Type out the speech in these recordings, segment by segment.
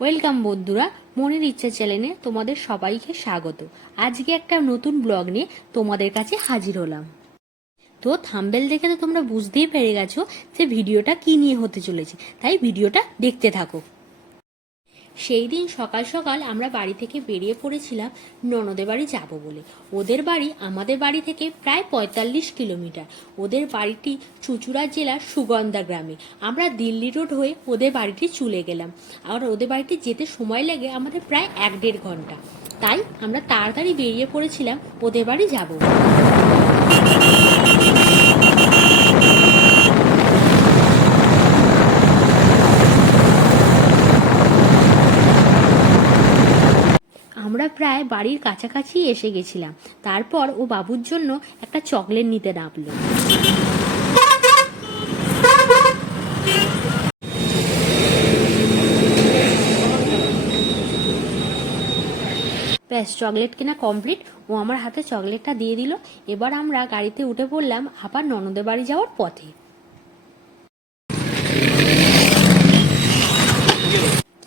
Welcome বন্ধুরা, মনের ইচ্ছা চ্যানেলে তোমাদের সবাইকে স্বাগত। আজকে একটা নতুন ব্লগ নিয়ে তোমাদের কাছে হাজির হলাম। তো থাম্বনেল দেখে তো তোমরা বুঝতেই পেরে গেছো যে ভিডিওটা কি নিয়ে হতে চলেছে, তাই ভিডিওটা দেখতে থাকো। সেই দিন সকাল সকাল আমরা বাড়ি থেকে বেরিয়ে পড়েছিলাম ননদের বাড়ি যাব বলে। ওদের বাড়ি আমাদের বাড়ি থেকে প্রায় ৪৫ কিলোমিটার। ওদের বাড়িটি চুঁচুড়া জেলার সুগন্ধা গ্রামে। আমরা দিল্লি রোড হয়ে ওদের বাড়িটি চলে গেলাম। আর ওদের বাড়িটি যেতে সময় লাগে আমাদের প্রায় ১-১.৫ ঘন্টা। তাই আমরা তাড়াতাড়ি বেরিয়ে পড়েছিলাম ওদের বাড়ি যাব। আমরা প্রায় বাড়ির কাছাকাছি এসে গেছিলাম। তারপর ও বাবুর জন্য একটা চকলেট নিতে নামলো। ব্যাস, চকলেট কেনা কমপ্লিট। ও আমার হাতে চকলেটটা দিয়ে দিল। এবার আমরা গাড়িতে উঠে পড়লাম আবার ননদের বাড়ি যাওয়ার পথে।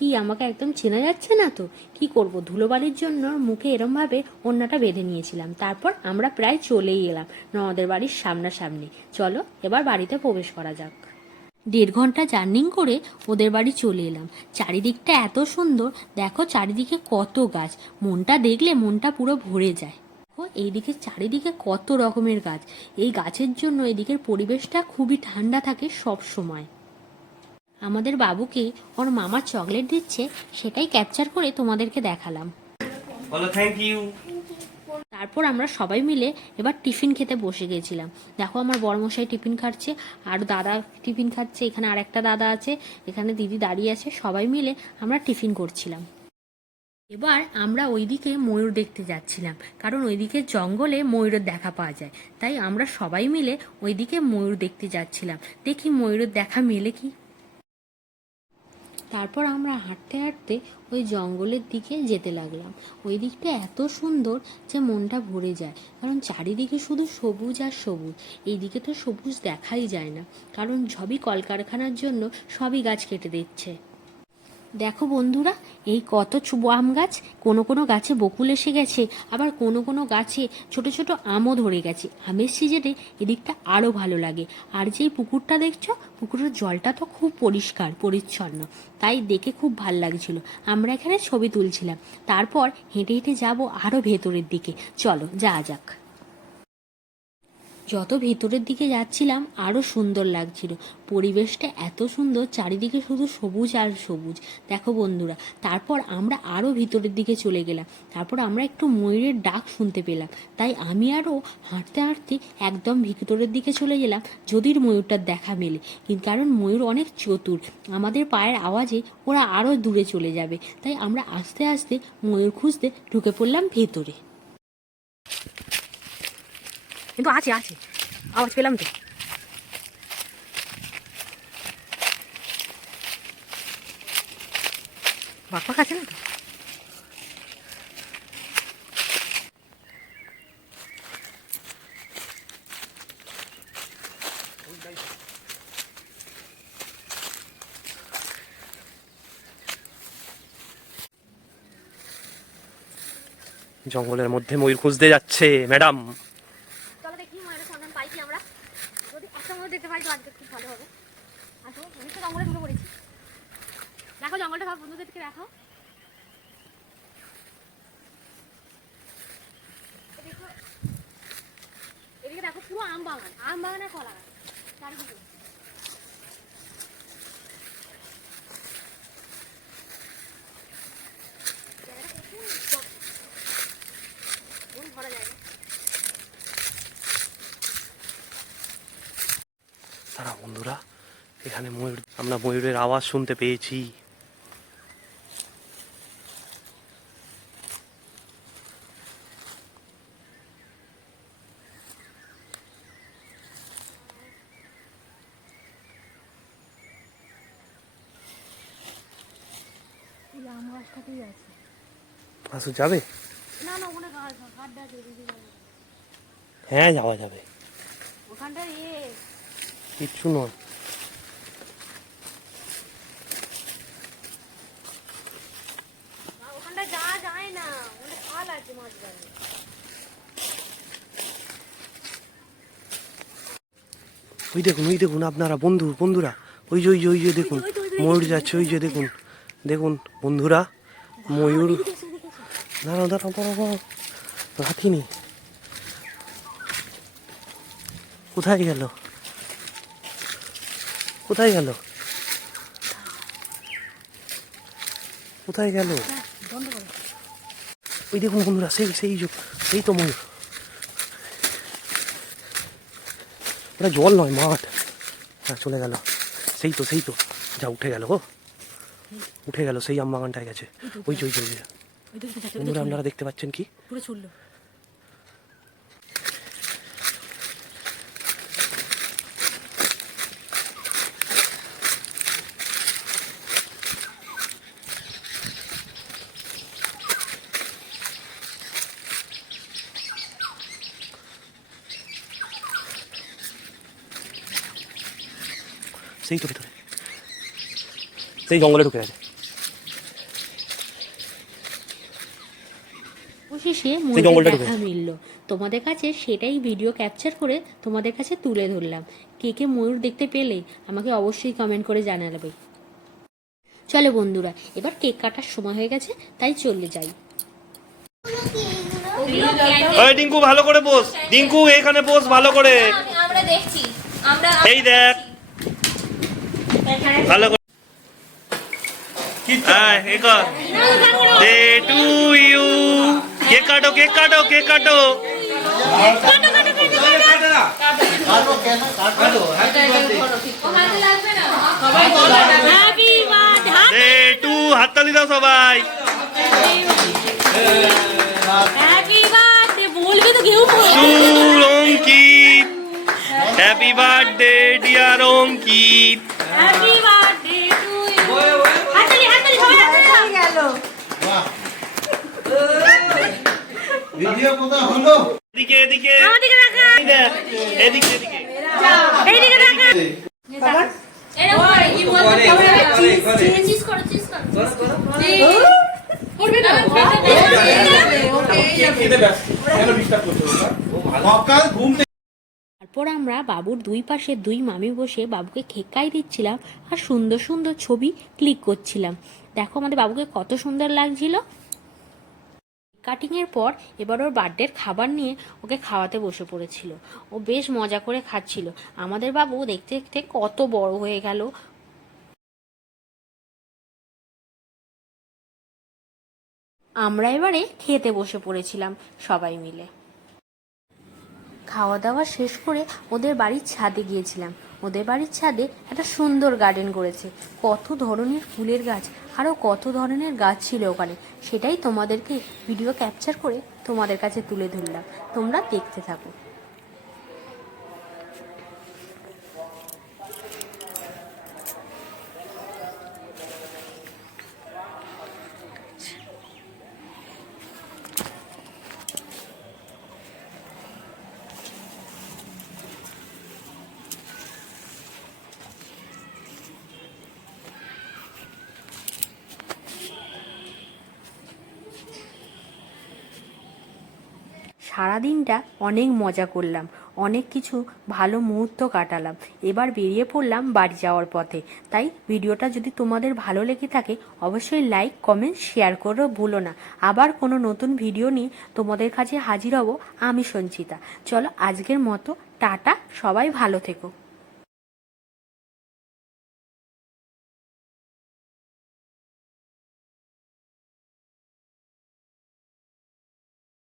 কি আমাকে একদম চেনা যাচ্ছে না তো? কি করব, ধুলোবালির জন্য মুখে এরমভাবে ওড়নাটা বেঁধে নিয়েছিলাম। তারপর আমরা প্রায় চলেই এলাম ননদের বাড়ির সামনাসামনি। চলো এবার বাড়িতে প্রবেশ করা যাক। ১.৫ ঘন্টা জার্নিং করে ওদের বাড়ি চলে এলাম। চারিদিকটা এত সুন্দর, দেখো চারিদিকে কত গাছ। মনটা দেখলে মনটা পুরো ভরে যায়। ও এইদিকে চারিদিকে কত রকমের গাছ। এই গাছের জন্য এদিকের পরিবেশটা খুবই ঠান্ডা থাকে সব সময়। আমাদের বাবুকে ওর মামা চকলেট দিচ্ছে, সেটাই ক্যাপচার করে তোমাদেরকে দেখালাম। বলো থ্যাংক ইউ। তারপর আমরা সবাই মিলে এবার টিফিন খেতে বসে গেছিলাম। দেখো আমার বড়মশাই টিফিন খাচ্ছে, আর দাদা টিফিন খাচ্ছে, এখানে আরেকটা দাদা আছে, এখানে দিদি দাঁড়িয়ে আছে। সবাই মিলে আমরা টিফিন করছিলাম। এবার আমরা ওইদিকে ময়ূর দেখতে যাচ্ছিলাম, কারণ ওইদিকে জঙ্গলে ময়ূরের দেখা পাওয়া যায়। তাই আমরা সবাই মিলে ওইদিকে ময়ূর দেখতে যাচ্ছিলাম। দেখি ময়ূরের দেখা মেলে কি। তারপর আমরা হাঁটতে হাঁটতে ওই জঙ্গলের দিকে যেতে লাগলাম। ওই দিকটা এত সুন্দর যে মনটা ভরে যায়, কারণ চারিদিকে শুধু সবুজ আর সবুজ। এইদিকে তো সবুজ দেখাই যায় না, কারণ সবই কলকারখানার জন্য সবই গাছ কেটে দিচ্ছে। দেখো বন্ধুরা, এই কত আম গাছ। কোনো কোনো গাছে বকুল এসে গেছে, আবার কোনো কোনো গাছে ছোট ছোট আমও ধরে গেছে। আমের সিজনে এদিকটা আরও ভালো লাগে। আর যেই পুকুরটা দেখছো, পুকুরের জলটা তো খুব পরিষ্কার পরিচ্ছন্ন, তাই দেখে খুব ভাল লাগছিল। আমরা এখানে ছবি তুলছিলাম। তারপর হেঁটে হেঁটে যাবো আরও ভেতরের দিকে। চলো যাওয়া যাক। যত ভেতরের দিকে যাচ্ছিলাম আরও সুন্দর লাগছিল। পরিবেশটা এত সুন্দর, চারিদিকে শুধু সবুজ আর সবুজ। দেখো বন্ধুরা, তারপর আমরা আরও ভিতরের দিকে চলে গেলাম। তারপর আমরা একটু ময়ূরের ডাক শুনতে পেলাম, তাই আমি আরও হাঁটতে হাঁটতে একদম ভিতরের দিকে চলে গেলাম, যদির ময়ূরটার দেখা মেলে। কিন্তু কারণ ময়ূর অনেক চতুর, আমাদের পায়ের আওয়াজে ওরা আরও দূরে চলে যাবে। তাই আমরা আস্তে আস্তে ময়ূর খুঁজতে ঢুকে পড়লাম ভেতরে। কিন্তু আছে আছে, আওয়াজ পেলাম তো। বাপ্পা খাচ্ছে না তো? জঙ্গলের মধ্যে ময়ূর খুঁজতে যাচ্ছে ম্যাডাম। চলো দেখি ময়ূরের সন্ধান পাই কি আমরা। যদি একটা ময়ূর দেখতে পাই তো আজকে খুব ভালো হবে। আসো, আমি তো জঙ্গলে ঢুকে পড়েছি। দেখো জঙ্গলটা সব বন্ধুদেরকে দেখাও। এদিকে দেখো পুরো আম বাগান, আম বাগান আর কলা গাছ চারিদিকে। ধরা যায় না। তারা বন্ধুরা, এখানে আমরা ময়ূরের আওয়াজ শুনতে পেয়েছি। এই আম গাছটাতেই আছে। আসো যাবে? না না, ওখানে গাড্ডা আছে, এদিকে যাবে। হ্যাঁ যাওয়া যাবে, ওখানটা কিচ্ছু নয়। ওই দেখুন আপনারা বন্ধুরা, ওই যে দেখুন ময়ূর যাচ্ছে, ওই যে দেখুন দেখুন বন্ধুরা, ময়ূর। দাঁড়াও রাখিনি, কোথায় গেল? কোথায় গেল? ওই দেখুন বন্ধুরা, সেই তো ময়ূর। ওটা জল নয়, মাঠ। হ্যাঁ, চলে গেল। সেই তো যা উঠে গেল, সেই আম বাগানটায় গেছে। ওই যে বন্ধুরা, আপনারা দেখতে পাচ্ছেন কি? পুরো ছুটলো। সেই তো ভিতরে, সেই জঙ্গলে ঢুকে গেছে। অবশেষে সেই জঙ্গলটা ময়ূরের ঢুকে দেখা মিলল তোমাদের কাছে, সেটাই ভিডিও ক্যাপচার করে তোমাদের কাছে তুলে ধরলাম। কে কে ময়ূর দেখতে পেলে আমাকে অবশ্যই কমেন্ট করে জানাবে। চলো বন্ধুরা, এবার কেক কাটার সময় হয়ে গেছে, তাই চলে যাই। ওই ডিঙ্কু, ভালো করে বস। ডিঙ্কু, এখানে বস ভালো করে। আমরা দেখছি, এই দেখ ভালো করে। হ্যাঁ, ডে টু ইউ। কেক কাটো। ডে টু, হাততালি দাও সবাই। সুর অঙ্কিত, হ্যাপি বার্থডে ডিয়ার অঙ্কিত। এদিকে তারপর আমরা বাবুর দুই পাশে দুই মামি বসে বাবুকে খেকাই দিচ্ছিলাম আর সুন্দর সুন্দর ছবি ক্লিক করছিলাম। দেখো আমাদের বাবুকে কত সুন্দর লাগছিল। কাটিংয়ের পর এবার ওর বার্থডের খাবার নিয়ে ওকে খাওয়াতে বসে পড়েছিল। ও বেশ মজা করে খাচ্ছিল। আমাদের বাবু দেখতে দেখতে কত বড় হয়ে গেল। আমরা এবারে খেতে বসে পড়েছিলাম সবাই মিলে। খাওয়া দাওয়া শেষ করে ওদের বাড়ির ছাদে গিয়েছিলাম। ওদের বাড়ির ছাদে একটা সুন্দর গার্ডেন করেছে, কত ধরনের ফুলের গাছ, আরও কত ধরনের গাছ ছিল ওখানে। সেটাই তোমাদেরকে ভিডিও ক্যাপচার করে তোমাদের কাছে তুলে ধরলাম, তোমরা দেখতে থাকো। সারাদিনটা অনেক মজা করলাম, অনেক কিছু ভালো মুহূর্ত কাটালাম। এবার বেরিয়ে পড়লাম বাড়ি যাওয়ার পথে। তাই ভিডিওটা যদি তোমাদের ভালো লেগে থাকে অবশ্যই লাইক, কমেন্ট, শেয়ার করো ভুলো না। আবার কোনো নতুন ভিডিও নিয়ে তোমাদের কাছে হাজির হব আমি, সঞ্চিতা। চলো আজকের মতো টাটা, সবাই ভালো থেকো।